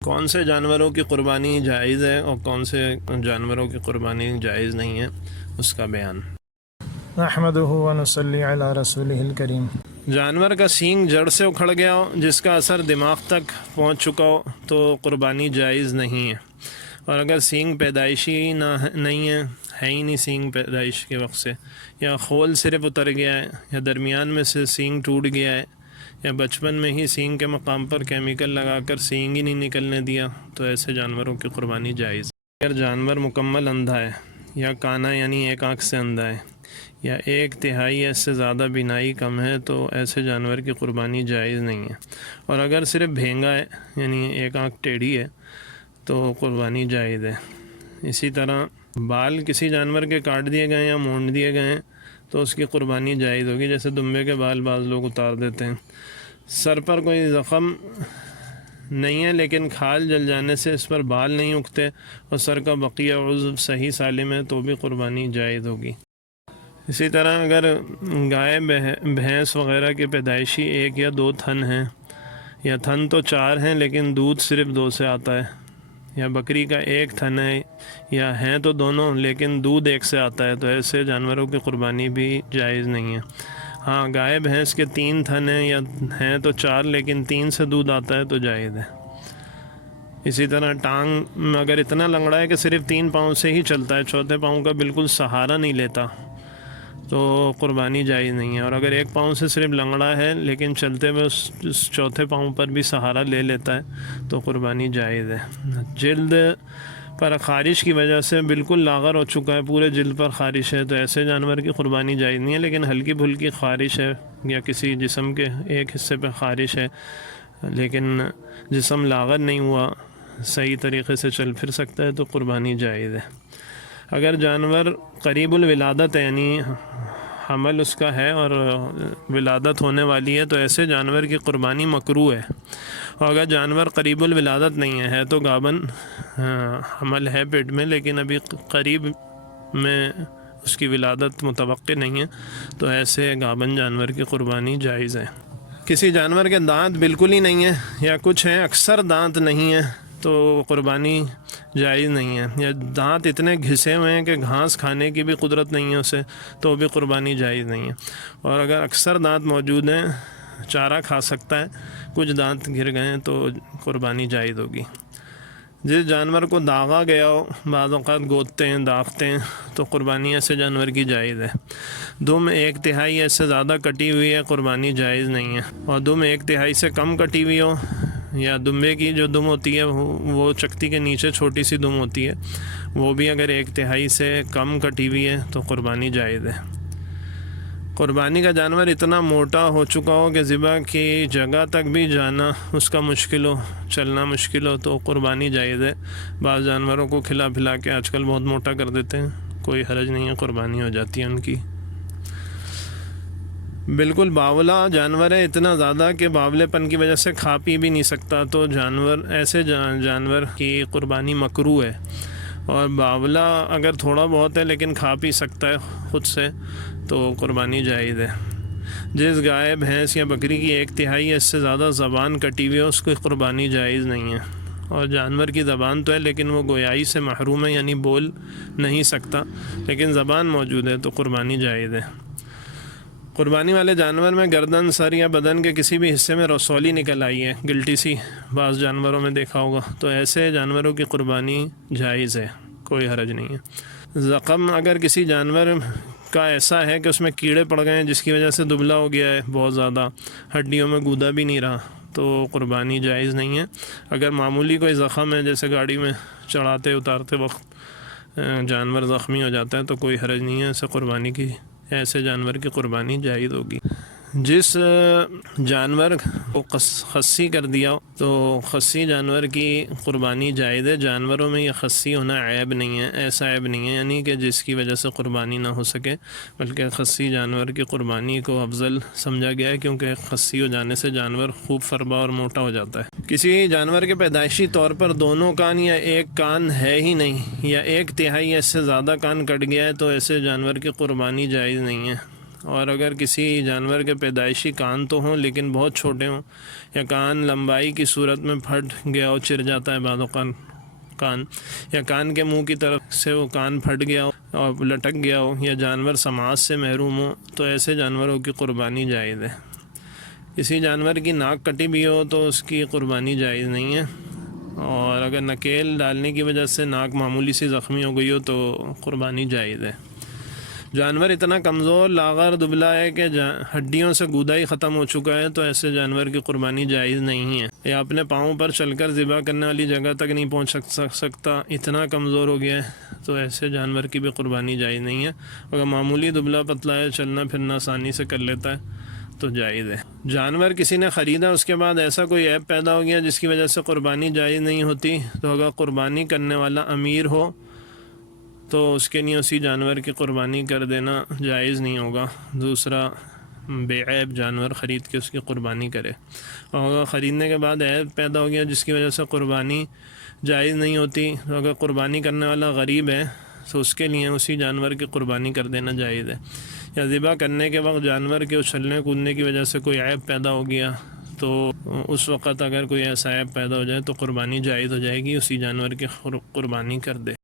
کون سے جانوروں کی قربانی جائز ہے اور کون سے جانوروں کی قربانی جائز نہیں ہے، اس کا بیان۔ نحمدہ ونصلی علی رسولہ الکریم۔ جانور کا سینگ جڑ سے اکھڑ گیا ہو، جس کا اثر دماغ تک پہنچ چکا ہو تو قربانی جائز نہیں ہے، اور اگر سینگ پیدائشی نہیں ہے ہی نہیں، سینگ پیدائش کے وقت سے، یا خول صرف اتر گیا ہے، یا درمیان میں سے سینگ ٹوٹ گیا ہے، یا بچپن میں ہی سینگ کے مقام پر کیمیکل لگا کر سینگ ہی نہیں نکلنے دیا، تو ایسے جانوروں کی قربانی جائز ہے۔ اگر جانور مکمل اندھا ہے، یا کانا یعنی ایک آنکھ سے اندھا ہے، یا 1/3 یا اس سے زیادہ بینائی کم ہے، تو ایسے جانور کی قربانی جائز نہیں ہے، اور اگر صرف بھینگا ہے یعنی ایک آنکھ ٹیڑھی ہے تو قربانی جائز ہے۔ اسی طرح بال کسی جانور کے کاٹ دیے گئے یا مونڈ دیے گئے ہیں تو اس کی قربانی جائز ہوگی، جیسے دمبے کے بال بعض لوگ اتار دیتے ہیں۔ سر پر کوئی زخم نہیں ہے لیکن کھال جل جانے سے اس پر بال نہیں اگتے اور سر کا بقیہ عضو صحیح سالم ہے تو بھی قربانی جائز ہوگی۔ اسی طرح اگر گائے بھینس وغیرہ کی پیدائشی 1 یا 2 تھن ہیں، یا تھن تو 4 ہیں لیکن دودھ صرف 2 سے آتا ہے، یا بکری کا 1 تھن ہے، یا ہیں تو دونوں لیکن دودھ 1 سے آتا ہے، تو ایسے جانوروں کی قربانی بھی جائز نہیں ہے۔ ہاں، گائے بھینس کے 3 تھن ہیں یا ہیں تو 4 لیکن 3 سے دودھ آتا ہے تو جائز ہے۔ اسی طرح ٹانگ اگر اتنا لنگڑا ہے کہ صرف 3 پاؤں سے ہی چلتا ہے، چوتھے پاؤں کا بالکل سہارا نہیں لیتا، تو قربانی جائز نہیں ہے، اور اگر 1 پاؤں سے صرف لنگڑا ہے لیکن چلتے ہوئے اس چوتھے پاؤں پر بھی سہارا لے لیتا ہے تو قربانی جائز ہے۔ جلد پر خارش کی وجہ سے بالکل لاغر ہو چکا ہے، پورے جلد پر خارش ہے، تو ایسے جانور کی قربانی جائز نہیں ہے، لیکن ہلکی پھلکی خارش ہے یا کسی جسم کے ایک حصے پہ خارش ہے لیکن جسم لاغر نہیں ہوا، صحیح طریقے سے چل پھر سکتا ہے، تو قربانی جائز ہے۔ اگر جانور قریب الولادت ہے یعنی حمل اس کا ہے اور ولادت ہونے والی ہے تو ایسے جانور کی قربانی مکروہ ہے، اور اگر جانور قریب الولادت نہیں ہے تو گابن حمل ہے پیٹ میں لیکن ابھی قریب میں اس کی ولادت متوقع نہیں ہے تو ایسے گابن جانور کی قربانی جائز ہے۔ کسی جانور کے دانت بالکل ہی نہیں ہیں یا کچھ ہیں اکثر دانت نہیں ہیں تو قربانی جائز نہیں ہے، یا دانت اتنے گھسے ہوئے ہیں کہ گھاس کھانے کی بھی قدرت نہیں ہے اسے تو بھی قربانی جائز نہیں ہے، اور اگر اکثر دانت موجود ہیں، چارہ کھا سکتا ہے، کچھ دانت گر گئے ہیں تو قربانی جائز ہوگی۔ جس جانور کو داغا گیا ہو، بعض اوقات گودتے ہیں داغتے ہیں تو قربانی ایسے جانور کی جائز ہے۔ دم 1/3 یا اس سے زیادہ کٹی ہوئی ہے، قربانی جائز نہیں ہے، اور دم 1/3 سے کم کٹی ہوئی ہو، یا دمبے کی جو دم ہوتی ہے وہ چکتی کے نیچے چھوٹی سی دم ہوتی ہے، وہ بھی اگر 1/3 سے کم کٹی ہوئی ہے تو قربانی جائز ہے۔ قربانی کا جانور اتنا موٹا ہو چکا ہو کہ ذبح کی جگہ تک بھی جانا اس کا مشکل ہو، چلنا مشکل ہو، تو قربانی جائز ہے۔ بعض جانوروں کو کھلا پھلا کے آج کل بہت موٹا کر دیتے ہیں، کوئی حرج نہیں ہے، قربانی ہو جاتی ہے ان کی۔ بالکل باولا جانور ہے اتنا زیادہ کہ باولے پن کی وجہ سے کھا پی بھی نہیں سکتا، تو ایسے جانور کی قربانی مکروہ ہے، اور باولا اگر تھوڑا بہت ہے لیکن کھا پی سکتا ہے خود سے تو قربانی جائز ہے۔ جس گائے بھینس یا بکری کی 1/3 یا اس سے زیادہ زبان کٹی ہوئی ہے اس کی قربانی جائز نہیں ہے، اور جانور کی زبان تو ہے لیکن وہ گویائی سے محروم ہے یعنی بول نہیں سکتا لیکن زبان موجود ہے تو قربانی جائز ہے۔ قربانی والے جانور میں گردن، سر یا بدن کے کسی بھی حصے میں رسولی نکل آئی ہے، گلٹی سی بعض جانوروں میں دیکھا ہوگا، تو ایسے جانوروں کی قربانی جائز ہے، کوئی حرج نہیں ہے۔ زخم اگر کسی جانور کا ایسا ہے کہ اس میں کیڑے پڑ گئے ہیں جس کی وجہ سے دبلا ہو گیا ہے بہت زیادہ، ہڈیوں میں گودا بھی نہیں رہا، تو قربانی جائز نہیں ہے۔ اگر معمولی کوئی زخم ہے جیسے گاڑی میں چڑھاتے اتارتے وقت جانور زخمی ہو جاتا ہے تو کوئی حرج نہیں ہے، ایسے جانور کی قربانی جائز ہوگی۔ جس جانور کو خصی کر دیا تو خصی جانور کی قربانی جائز ہے۔ جانوروں میں یہ خصی ہونا عیب نہیں ہے، ایسا عیب نہیں ہے یعنی کہ جس کی وجہ سے قربانی نہ ہو سکے، بلکہ خصی جانور کی قربانی کو افضل سمجھا گیا ہے کیونکہ خصی ہو جانے سے جانور خوب فربا اور موٹا ہو جاتا ہے۔ کسی جانور کے پیدائشی طور پر دونوں کان یا ایک کان ہے ہی نہیں، یا 1/3 یا اس سے زیادہ کان کٹ گیا ہے تو ایسے جانور کی قربانی جائز نہیں ہے، اور اگر کسی جانور کے پیدائشی کان تو ہوں لیکن بہت چھوٹے ہوں، یا کان لمبائی کی صورت میں پھٹ گیا ہو، چر جاتا ہے بعض اوقات کان، یا کان کے منہ کی طرف سے وہ کان پھٹ گیا ہو اور لٹک گیا ہو، یا جانور سماعت سے محروم ہو، تو ایسے جانوروں کی قربانی جائز ہے۔ کسی جانور کی ناک کٹی بھی ہو تو اس کی قربانی جائز نہیں ہے، اور اگر نکیل ڈالنے کی وجہ سے ناک معمولی سی زخمی ہو گئی ہو تو قربانی جائز ہے۔ جانور اتنا کمزور لاغر دبلا ہے کہ ہڈیوں سے گودا ہی ختم ہو چکا ہے تو ایسے جانور کی قربانی جائز نہیں ہے، یا اپنے پاؤں پر چل کر ذبح کرنے والی جگہ تک نہیں پہنچ سکتا، اتنا کمزور ہو گیا ہے تو ایسے جانور کی بھی قربانی جائز نہیں ہے۔ اگر معمولی دبلا پتلا ہے، چلنا پھرنا آسانی سے کر لیتا ہے تو جائز ہے۔ جانور کسی نے خریدا، اس کے بعد ایسا کوئی عیب پیدا ہو گیا جس کی وجہ سے قربانی جائز نہیں ہوتی، تو اگر قربانی کرنے والا امیر ہو تو اس کے لیے اسی جانور کی قربانی کر دینا جائز نہیں ہوگا، دوسرا بے عیب جانور خرید کے اس کی قربانی کرے۔ اور اگر خریدنے کے بعد عیب پیدا ہو گیا جس کی وجہ سے قربانی جائز نہیں ہوتی، تو اگر قربانی کرنے والا غریب ہے تو اس کے لیے اسی جانور کی قربانی کر دینا جائز ہے۔ یا ذبح کرنے کے وقت جانور کے اچھلنے کودنے کی وجہ سے کوئی عیب پیدا ہو گیا تو اس وقت اگر کوئی ایسا عیب پیدا ہو جائے تو قربانی جائز ہو جائے گی، اسی جانور کی قربانی کر دے۔